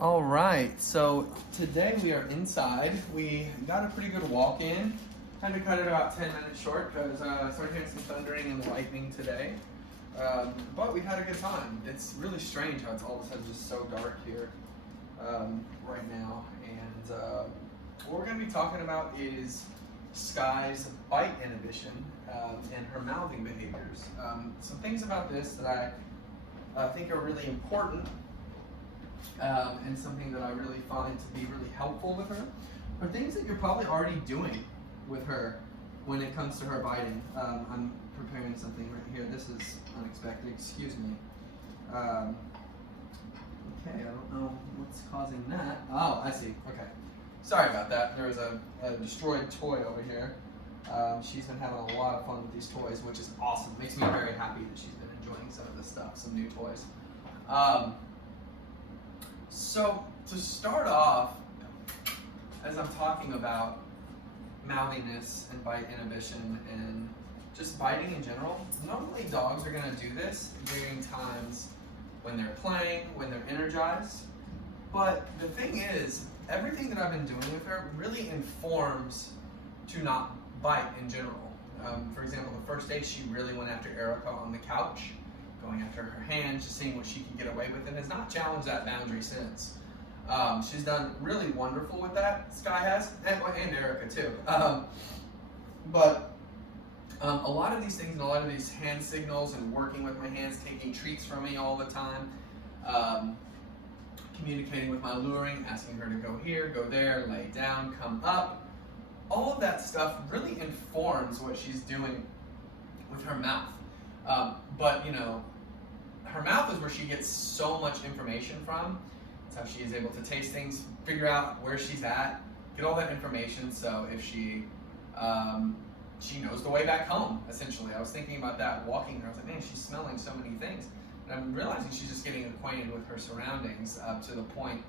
All right, so today we are inside. We got a pretty good walk in. Had to cut it about 10 minutes short because I started hearing some thundering and lightning today. But we had a good time. It's really strange how it's all of a sudden just so dark here right now. And what we're going to be talking about is Skye's bite inhibition and her mouthing behaviors. Some things about this that I think are really important and something that I really find to be really helpful with her are things that you're probably already doing with her when it comes to her biting. I'm preparing something right here. This is unexpected, excuse me. Okay, I don't know what's causing that. Oh, I see, okay. Sorry about that. There was a destroyed toy over here. She's been having a lot of fun with these toys, which is awesome. Makes me very happy that she's been enjoying some of this stuff, some new toys. So to start off, as I'm talking about mouthiness and bite inhibition and just biting in general, normally dogs are going to do this during times when they're playing, when they're energized. But the thing is, everything that I've been doing with her really informs to not bite in general. For example, the first day she really went after Erica on the couch, going after her hands, just seeing what she could get away with, and has not challenged that boundary since. She's done really wonderful with that, Skye has, and Erica too. But a lot of these things and a lot of these hand signals and working with my hands, taking treats from me all the time, communicating with my luring, asking her to go here, go there, lay down, come up, all of that stuff really informs what she's doing with her mouth. But you know, her mouth is where she gets so much information from. It's how she is able to taste things, figure out where she's at, get all that information. So if she knows the way back home, essentially. I was thinking about that walking there. I was like, man, she's smelling so many things. And I'm realizing she's just getting acquainted with her surroundings to the point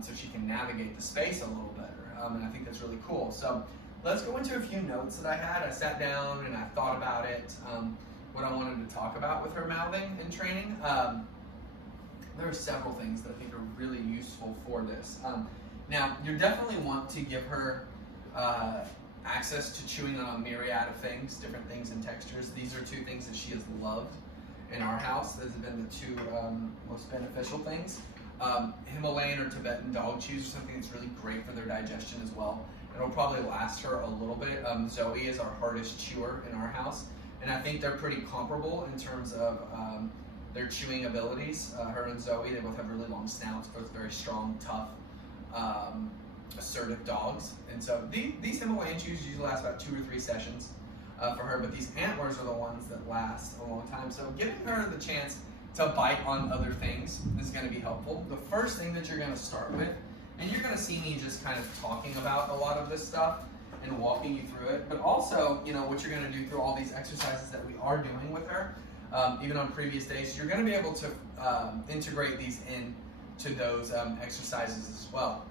so she can navigate the space a little better. And I think that's really cool. So let's go into a few notes that I had. I sat down and I thought about it. What I wanted to talk about with her mouthing and training. There are several things that I think are really useful for this. Now, you definitely want to give her access to chewing on a myriad of things, different things and textures. These are two things that she has loved in our house. Those have been the two most beneficial things. Himalayan or Tibetan dog chews are something that's really great for their digestion as well. It'll probably last her a little bit. Zoe is our hardest chewer in our house. And I think they're pretty comparable in terms of their chewing abilities. Her and Zoe, they both have really long snouts, both very strong, tough, assertive dogs. And so these Himalayan chews usually last about 2 or 3 sessions for her, but these antlers are the ones that last a long time. So giving her the chance to bite on other things is going to be helpful. The first thing that you're going to start with, and you're going to see me just kind of talking about a lot of this stuff and walking you through it, but also, you know, what you're going to do through all these exercises that we are doing with her, even on previous days, you're going to be able to integrate these into those exercises as well.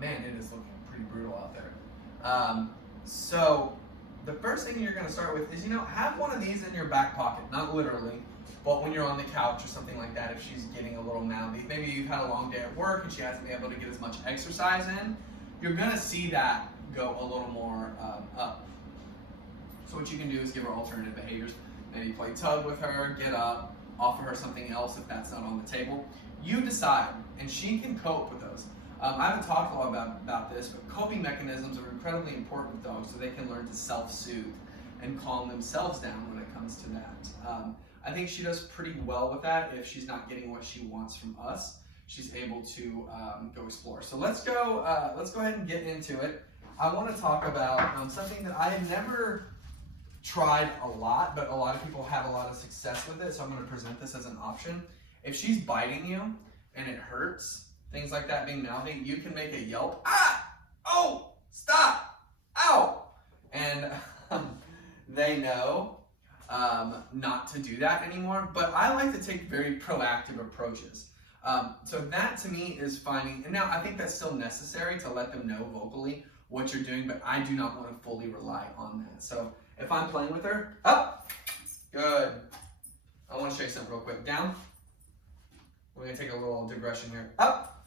Man, it is looking pretty brutal out there. So the first thing you're going to start with is, you know, have one of these in your back pocket, not literally, but when you're on the couch or something like that, if she's getting a little mouthy, maybe you've had a long day at work and she hasn't been able to get as much exercise in, you're going to see that go a little more up. So what you can do is give her alternative behaviors. Maybe play tug with her, get up, offer her something else if that's not on the table. You decide, and she can cope with those. I haven't talked a lot about this, but coping mechanisms are incredibly important with dogs so they can learn to self-soothe and calm themselves down when it comes to that. I think she does pretty well with that. If she's not getting what she wants from us, she's able to go explore. So let's go ahead and get into it. I want to talk about something that I have never tried a lot, but a lot of people have a lot of success with it, so I'm going to present this as an option. If she's biting you and it hurts, things like that being mouthy, you can make a yelp, ah, oh, stop, ow, and they know not to do that anymore, but I like to take very proactive approaches. So that to me is finding, and now I think that's still necessary to let them know vocally what you're doing, but I do not want to fully rely on that. So if I'm playing with her, up, good. I want to show you something real quick. Down, We're gonna take a little digression here. Up.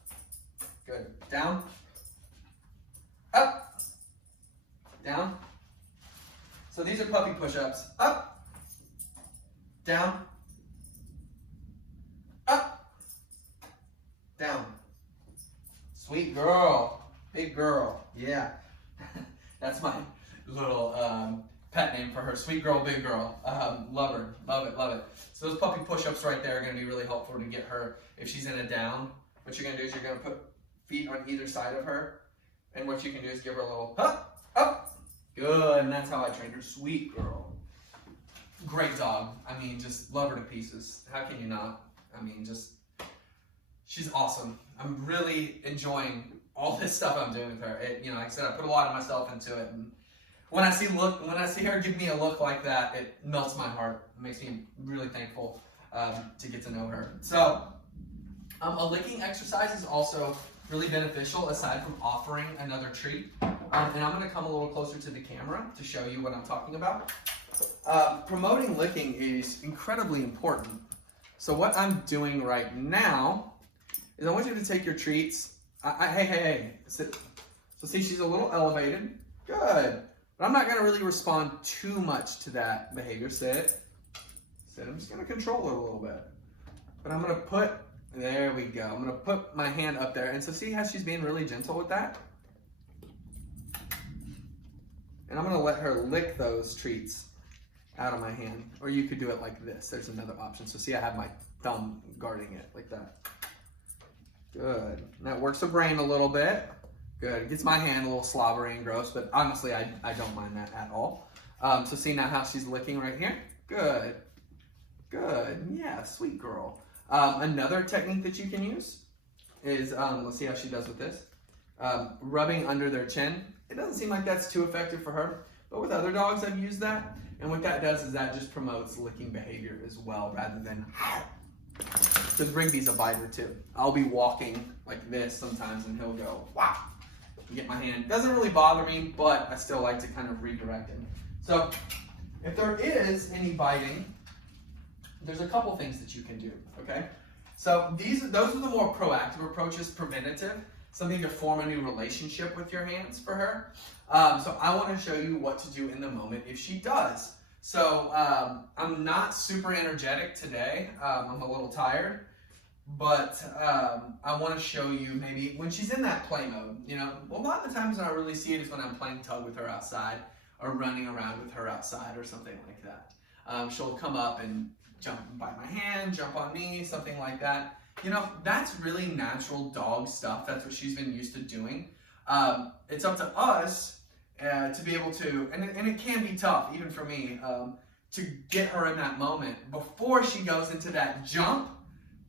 Good. Down. Up. Down. So these are puppy push-ups. Up. Down. Up. Down. Sweet girl. Big girl. Yeah. That's my little pet name for her. Sweet girl, big girl. Love her. Love it, love it. So those puppy push-ups right there are going to be really helpful to get her if she's in a down. What you're going to do is you're going to put feet on either side of her. And what you can do is give her a little up, up. Good. And that's how I trained her. Sweet girl. Great dog. I mean, just love her to pieces. How can you not? I mean, just, she's awesome. I'm really enjoying all this stuff I'm doing with her. You know, like I said, I put a lot of myself into it. And when I see her give me a look like that, it melts my heart. It makes me really thankful to get to know her. So a licking exercise is also really beneficial aside from offering another treat. And I'm going to come a little closer to the camera to show you what I'm talking about. Promoting licking is incredibly important. So what I'm doing right now is I want you to take your treats. Hey, sit. So see, she's a little elevated. Good. But I'm not going to really respond too much to that behavior. Sit. Sit. I'm just going to control it a little bit. But I'm going to put, there we go. I'm going to put my hand up there. And so see how she's being really gentle with that? And I'm going to let her lick those treats out of my hand. Or you could do it like this. There's another option. So see, I have my thumb guarding it like that. Good. And that works the brain a little bit. Good. It gets my hand a little slobbery and gross, but honestly, I don't mind that at all. So see now how she's licking right here? Good. Good. Yeah, sweet girl. Another technique that you can use is, let's see how she does with this. Rubbing under their chin. It doesn't seem like that's too effective for her, but with other dogs I've used that. And what that does is that just promotes licking behavior as well, rather than because Rigby's a biter too. I'll be walking like this sometimes and he'll go, wow, get my hand. Doesn't really bother me, but I still like to kind of redirect him. So if there is any biting, there's a couple things that you can do, okay? So those are the more proactive approaches, preventative, something to form a new relationship with your hands for her. So I want to show you what to do in the moment if she does. So I'm not super energetic today. I'm a little tired, but I want to show you maybe when she's in that play mode. You know, a lot of the times when I really see it is when I'm playing tug with her outside or running around with her outside or something like that. She'll come up and jump and bite my hand, jump on me, something like that. You know, that's really natural dog stuff. That's what she's been used to doing. It's up to us to be able to, and it can be tough, even for me, to get her in that moment before she goes into that jump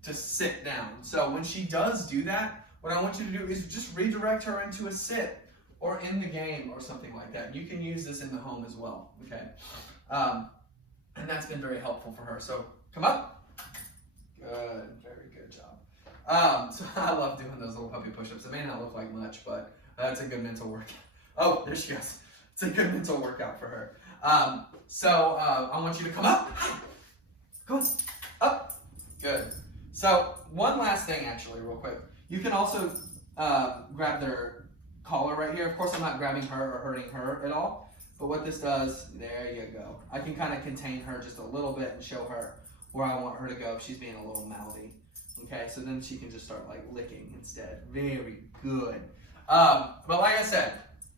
to sit down. So when she does do that, what I want you to do is just redirect her into a sit or in the game or something like that. You can use this in the home as well, okay? And that's been very helpful for her. So come up. Good, very good job. So I love doing those little puppy push-ups. It may not look like much, but that's a good mental workout. Oh, there she goes. It's a good mental workout for her. So I want you to come up. Come on, up. Good. So one last thing, actually, real quick. You can also grab their collar right here. Of course, I'm not grabbing her or hurting her at all. But what this does, there you go. I can kind of contain her just a little bit and show her where I want her to go if she's being a little mouthy. Okay, so then she can just start like licking instead. Very good. But like I said,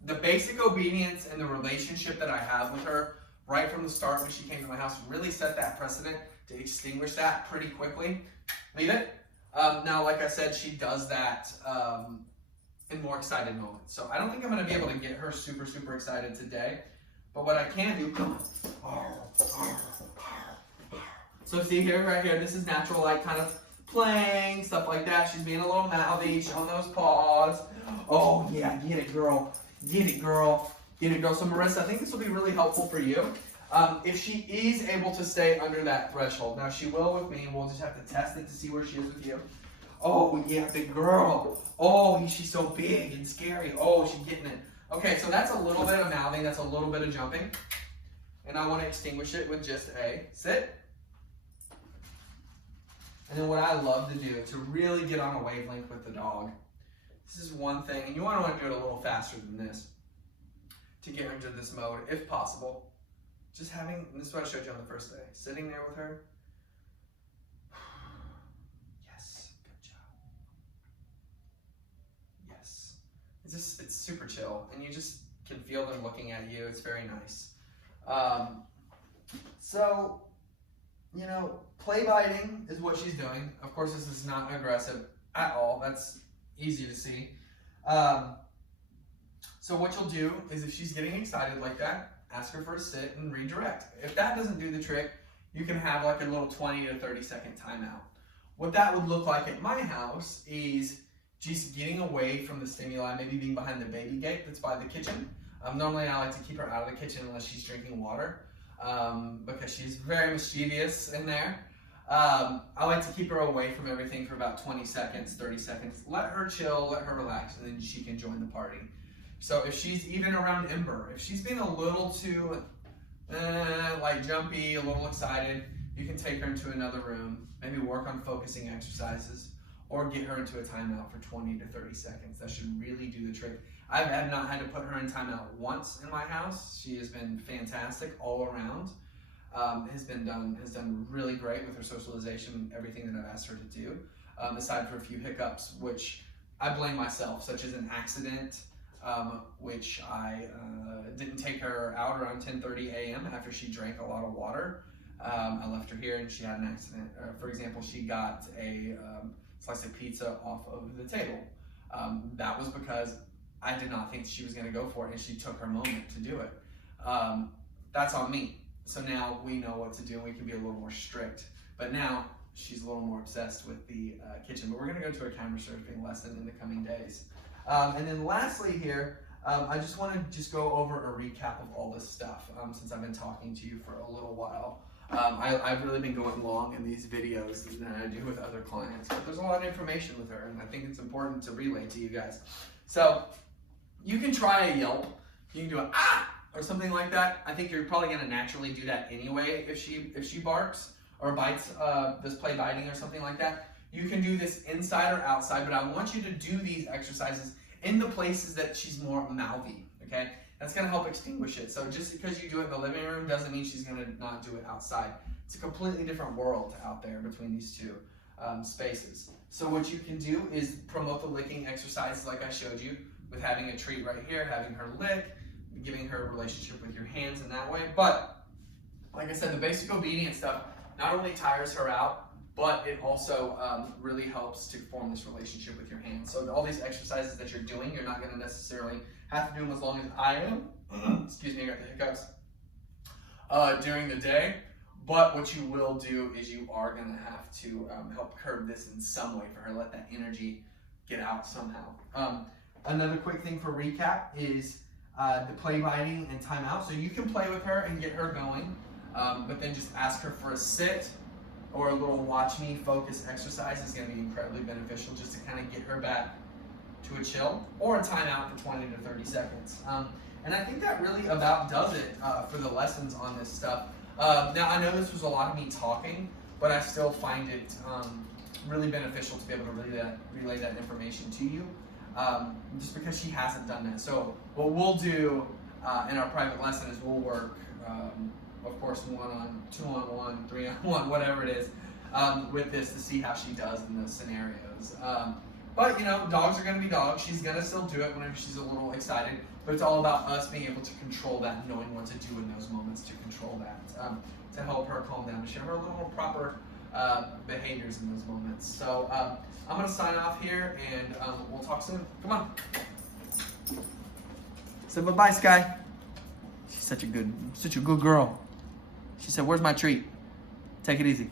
the basic obedience and the relationship that I have with her right from the start when she came to my house really set that precedent to extinguish that pretty quickly. Leave it. Now, like I said, she does that in more excited moments. So I don't think I'm going to be able to get her super, super excited today. But what I can do, come on. So see here, right here, this is natural, like kind of playing, stuff like that. She's being a little mouthy, showing those paws. Oh yeah, get it, girl. Get it, girl. Get it, girl. So Marissa, I think this will be really helpful for you. If she is able to stay under that threshold. Now she will with me, and we'll just have to test it to see where she is with you. Oh yeah, big girl. Oh, she's so big and scary. Oh, she's getting it. Okay, so that's a little bit of mouthing, that's a little bit of jumping. And I want to extinguish it with just a sit. And then what I love to do to really get on a wavelength with the dog, this is one thing, and you want to do it a little faster than this to get her into this mode, if possible. Just having, and this is what I showed you on the first day, sitting there with her. Yes, good job. Yes. It's super chill, and you just can feel them looking at you. It's very nice. So, you know, play biting is what she's doing. Of course, this is not aggressive at all. That's easy to see. So what you'll do is if she's getting excited like that, ask her for a sit and redirect. If that doesn't do the trick, you can have like a little 20 to 30 second timeout. What that would look like at my house is just getting away from the stimuli, maybe being behind the baby gate that's by the kitchen. Normally I like to keep her out of the kitchen unless she's drinking water, because she's very mischievous in there. I like to keep her away from everything for about 20 seconds, 30 seconds. Let her chill, let her relax, and then she can join the party. So if she's even around Ember, if she's being a little too like jumpy, a little excited, you can take her into another room, maybe work on focusing exercises, or get her into a timeout for 20 to 30 seconds. That should really do the trick. I have not had to put her in timeout once in my house. She has been fantastic all around. Has done really great with her socialization, everything that I've asked her to do, aside for a few hiccups, which I blame myself, such as an accident, which I didn't take her out around 10:30 a.m. after she drank a lot of water. I left her here and she had an accident. For example, she got a slice of pizza off of the table. That was because I did not think she was going to go for it, and she took her moment to do it. That's on me. So now we know what to do, and we can be a little more strict. But now she's a little more obsessed with the kitchen. But we're going to go to a camera surfing lesson in the coming days. And then lastly here, I just want to go over a recap of all this stuff since I've been talking to you for a little while. I've really been going long in these videos than I do with other clients, but there's a lot of information with her, and I think it's important to relay to you guys. So you can try a yelp. You can do a ah or something like that. I think you're probably going to naturally do that anyway if she barks or bites, does play biting or something like that. You can do this inside or outside, but I want you to do these exercises in the places that she's more mouthy, okay? That's gonna help extinguish it. So just because you do it in the living room doesn't mean she's gonna not do it outside. It's a completely different world out there between these two spaces. So what you can do is promote the licking exercises like I showed you, with having a treat right here, having her lick, giving her a relationship with your hands in that way. But like I said, the basic obedience stuff not only tires her out, but it also really helps to form this relationship with your hands. So all these exercises that you're doing, you're not going to necessarily have to do them as long as I am. Excuse me, I got the hiccups. During the day. But what you will do is you are going to have to help curb this in some way for her, let that energy get out somehow. Another quick thing for recap is the play biting and timeout. So you can play with her and get her going, but then just ask her for a sit, or a little watch me focus exercise is going to be incredibly beneficial just to kind of get her back to a chill, or a timeout for 20 to 30 seconds. And I think that really about does it for the lessons on this stuff. Now I know this was a lot of me talking, but I still find it really beneficial to be able to relay that information to you, just because she hasn't done that. So what we'll do in our private lesson is we'll work of course, 1-on, 2-on-1, 3-on-1, whatever it is, with this to see how she does in those scenarios. But, you know, dogs are going to be dogs. She's going to still do it whenever she's a little excited, but it's all about us being able to control that, knowing what to do in those moments to control that, to help her calm down, to show her a little more proper behaviors in those moments. So I'm going to sign off here, and we'll talk soon. Come on. Say bye-bye, Skye. She's such a good girl. She said, "Where's my treat? Take it easy."